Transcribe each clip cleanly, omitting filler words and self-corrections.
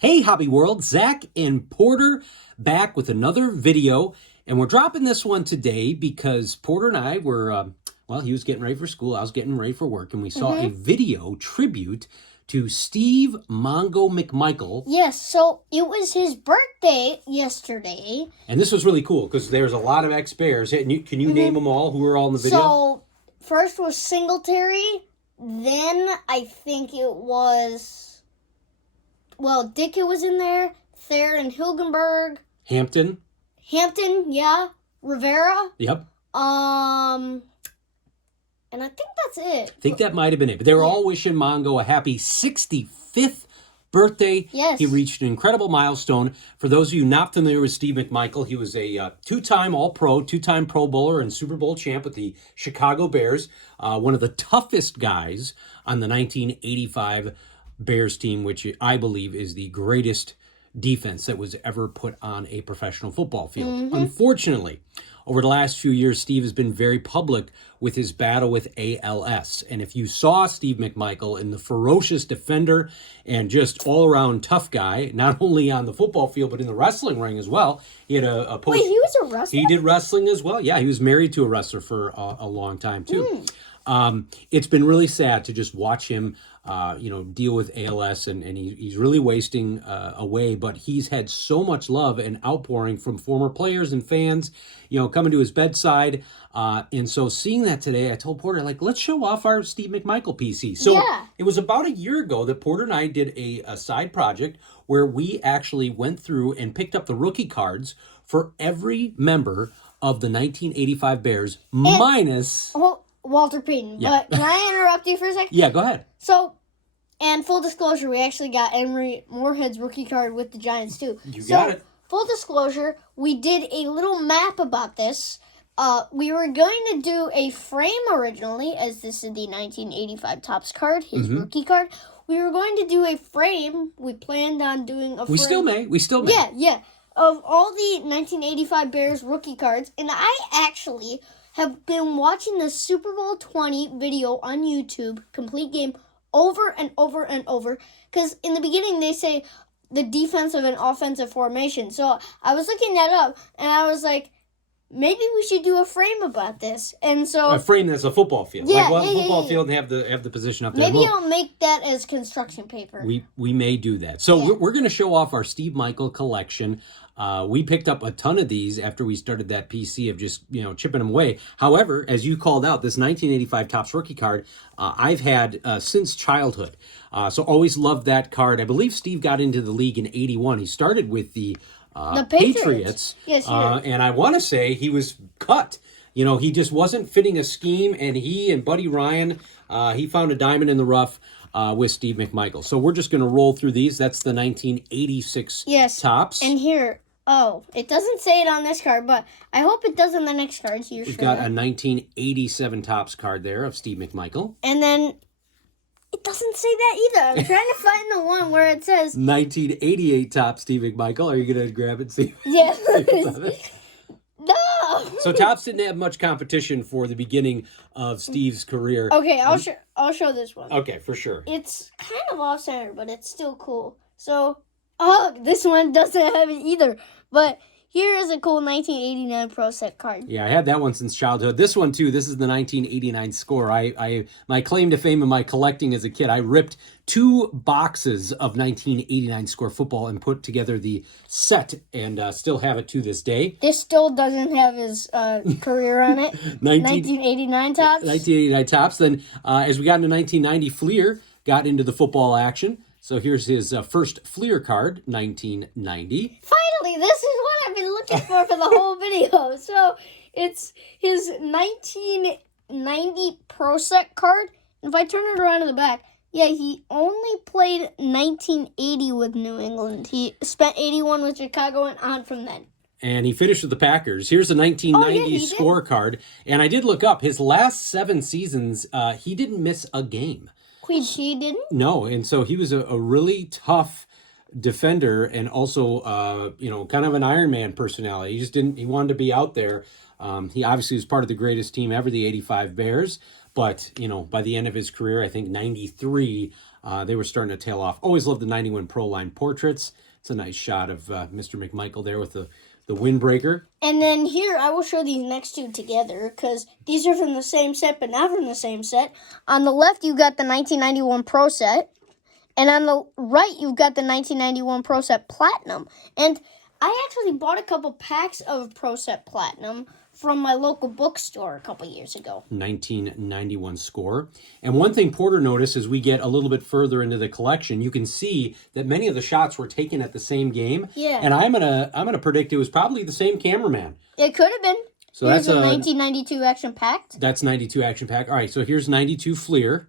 Hey Hobby World, Zach and Porter back with another video, and we're dropping this one today because Porter and I were, he was getting ready for school, I was getting ready for work, and we saw a video tribute to Steve Mongo McMichael. Yes, so it was his birthday yesterday. And this was really cool because there's a lot of ex-Bears. Can you name them all who were all in the video? So first was Singletary, then I think it was... Well, Dickett was in there, Thayer and Hilgenberg. Hampton, yeah. Rivera. Yep. And I think that's it. I think that might have been it. But they were all wishing Mongo a happy 65th birthday. Yes. He reached an incredible milestone. For those of you not familiar with Steve McMichael, he was a two-time All-Pro, two-time Pro Bowler, and Super Bowl champ with the Chicago Bears. One of the toughest guys on the 1985 Bears team, which I believe is the greatest defense that was ever put on a professional football field. Unfortunately, over the last few years, Steve has been very public with his battle with ALS. And if you saw Steve McMichael in the ferocious defender and just all-around tough guy, not only on the football field, but in the wrestling ring as well, he had a post... Wait, he was a wrestler? He did wrestling as well. Yeah, he was married to a wrestler for a long time, too. It's been really sad to just watch him, deal with ALS, and he's really wasting away. But he's had so much love and outpouring from former players and fans, coming to his bedside. And so seeing that today, I told Porter, let's show off our Steve McMichael PC. So It was about a year ago that Porter and I did a side project where we actually went through and picked up the rookie cards for every member of the 1985 Bears, minus... Walter Payton. Yeah. But can I interrupt you for a second? Yeah, go ahead. So, and full disclosure, we actually got Emery Moorhead's rookie card with the Giants, too. You got it. Full disclosure, we did a little map about this. We were going to do a frame originally, as this is the 1985 Topps card, his rookie card. We were going to do a frame. We planned on doing a frame. We still may. Yeah. Of all the 1985 Bears rookie cards. And I actually have been watching the Super Bowl 20 video on YouTube, complete game, over and over and over. Because in the beginning, they say the defensive and offensive formation. So I was looking that up, and I was like, maybe we should do a frame about this. And so a frame that's a football field. Football field and have the position up there. Maybe I'll make that as construction paper. We may do that. So we're going to show off our Steve Michael collection. We picked up a ton of these after we started that PC of just, chipping them away. However, as you called out, this 1985 Topps rookie card, I've had since childhood. So always loved that card. I believe Steve got into the league in 81. He started with the Patriots. Yes, and I want to say he was cut. He just wasn't fitting a scheme, and he and Buddy Ryan, he found a diamond in the rough with Steve McMichael. So we're just going to roll through these. That's the 1986 Topps. And here, it doesn't say it on this card, but I hope it does on the next card. So We've got a 1987 Topps card there of Steve McMichael. And then it doesn't say that either. I'm trying to find the one where it says 1988 Topps Steve McMichael. Are you going to grab it and see? Yeah. No. So Topps didn't have much competition for the beginning of Steve's career. Okay, I'll show this one. Okay, for sure. It's kind of off center, but it's still cool. So, this one doesn't have it either. But here is a cool 1989 Pro Set card. Yeah, I had that one since childhood. This one, too, this is the 1989 score. My claim to fame in my collecting as a kid, I ripped 2 boxes of 1989 score football and put together the set and still have it to this day. This still doesn't have his career on it. 1989 Topps. 1989 Topps. Then as we got into 1990, Fleer got into the football action. So here's his first Fleer card, 1990. Finally, this is what I've been looking for the whole video. So it's his 1990 Pro Set card. And if I turn it around to the back, he only played 1980 with New England. He spent 81 with Chicago and on from then. And he finished with the Packers. Here's the 1990 scorecard. And I did look up his last 7 seasons, he didn't miss a game. He didn't? No, and so he was a really tough defender and also, kind of an Iron Man personality. He wanted to be out there. He obviously was part of the greatest team ever, the 85 Bears. But, by the end of his career, I think 93, They were starting to tail off. Always loved the 91 Pro Line portraits. It's a nice shot of Mr. McMichael there with the windbreaker. And then here, I will show these next two together because these are from the same set, but not from the same set. On the left, you've got the 1991 Pro set. And on the right, you've got the 1991 Pro Set Platinum. And I actually bought a couple packs of Pro Set Platinum from my local bookstore a couple years ago. 1991 score. And one thing Porter noticed as we get a little bit further into the collection, you can see that many of the shots were taken at the same game. Yeah. And I'm gonna predict it was probably the same cameraman. It could have been. So here's that's a 1992 action packed. That's 92 action pack. All right, so here's 92 Fleer.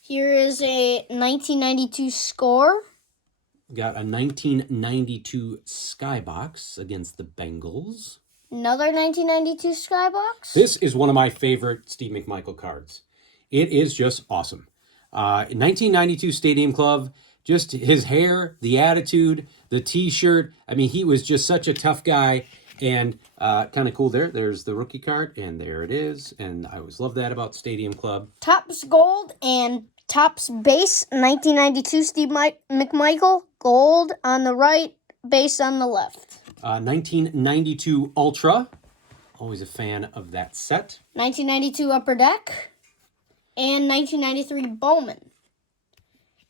Here is a 1992 score. Got a 1992 Skybox against the Bengals. Another 1992 Skybox. This is one of my favorite Steve McMichael cards. It is just awesome. 1992 Stadium Club, just his hair, the attitude, the T-shirt. I mean, he was just such a tough guy. And kind of cool there. There's the rookie card, and there it is. And I always love that about Stadium Club. Topps Gold and Topps Base, 1992 Steve McMichael. Gold on the right, base on the left. 1992 Ultra. Always a fan of that set. 1992 Upper Deck. And 1993 Bowman.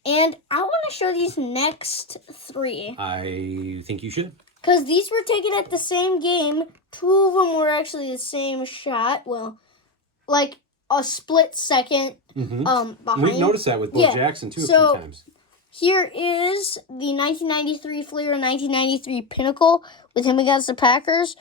And I want to show these next three. I think you should. Because these were taken at the same game. Two of them were actually the same shot. Well, like a split second behind. We noticed that with Bo Jackson, too, a few times. Here is the 1993 Fleer and 1993 Pinnacle with him against the Packers.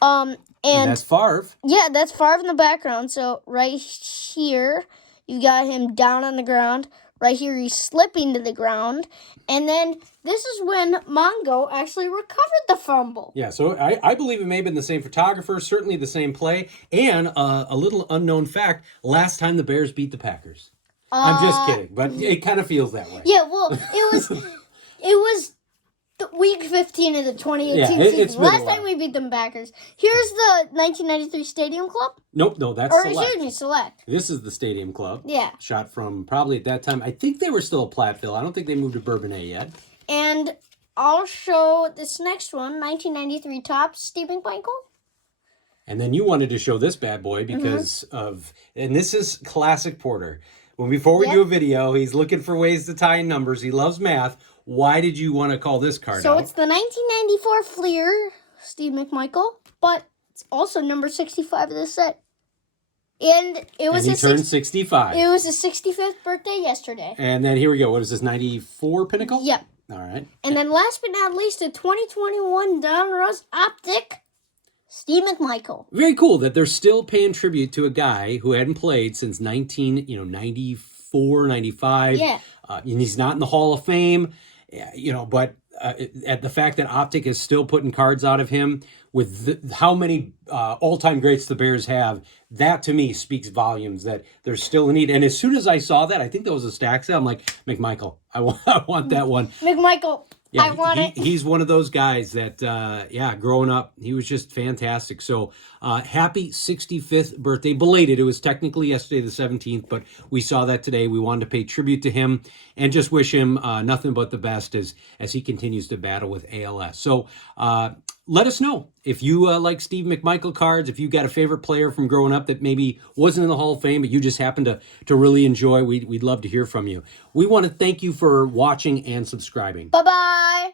And that's Favre. Yeah, that's Favre in the background. So right here, you got him down on the ground. Right here, he's slipping to the ground. And then this is when Mongo actually recovered the fumble. Yeah, so I believe it may have been the same photographer, certainly the same play. And a little unknown fact, last time the Bears beat the Packers. I'm just kidding, but it kind of feels that way. Yeah, well, it was week 15 of the 2018 season. Last time we beat the Packers. Here's the 1993 Stadium Club. Nope, no, that's Select. Excuse me, Select. This is the Stadium Club. Yeah. Shot from probably at that time. I think they were still at Platteville. I don't think they moved to Bourbonnais yet. And I'll show this next one, 1993 Topps Steve McMichael. And then you wanted to show this bad boy because of, and this is classic Porter. When before we do a video, he's looking for ways to tie in numbers. He loves math. Why did you want to call this card out? So it's the 1994 Fleer, Steve McMichael, but it's also number 65 of the set. And it was he turned 65. It was his 65th birthday yesterday. And then here we go. What is this, 94 Pinnacle? Yep. All right. And then last but not least, a 2021 Donruss Optic, Steve McMichael. Very cool that they're still paying tribute to a guy who hadn't played since 94, 95. Yeah. And he's not in the Hall of Fame, but at the fact that Optic is still putting cards out of him with how many all-time greats the Bears have, that to me speaks volumes that there's still a need. And as soon as I saw that, I think that was a stack sale. I'm like, McMichael, I want that one. McMichael. Yeah, I want it. He's one of those guys that, growing up, he was just fantastic. So, happy 65th birthday. Belated. It was technically yesterday, the 17th, but we saw that today. We wanted to pay tribute to him and just wish him nothing but the best as he continues to battle with ALS. So, let us know if you like Steve McMichael cards, if you got a favorite player from growing up that maybe wasn't in the Hall of Fame, but you just happen to really enjoy. We'd love to hear from you. We want to thank you for watching and subscribing. Bye-bye.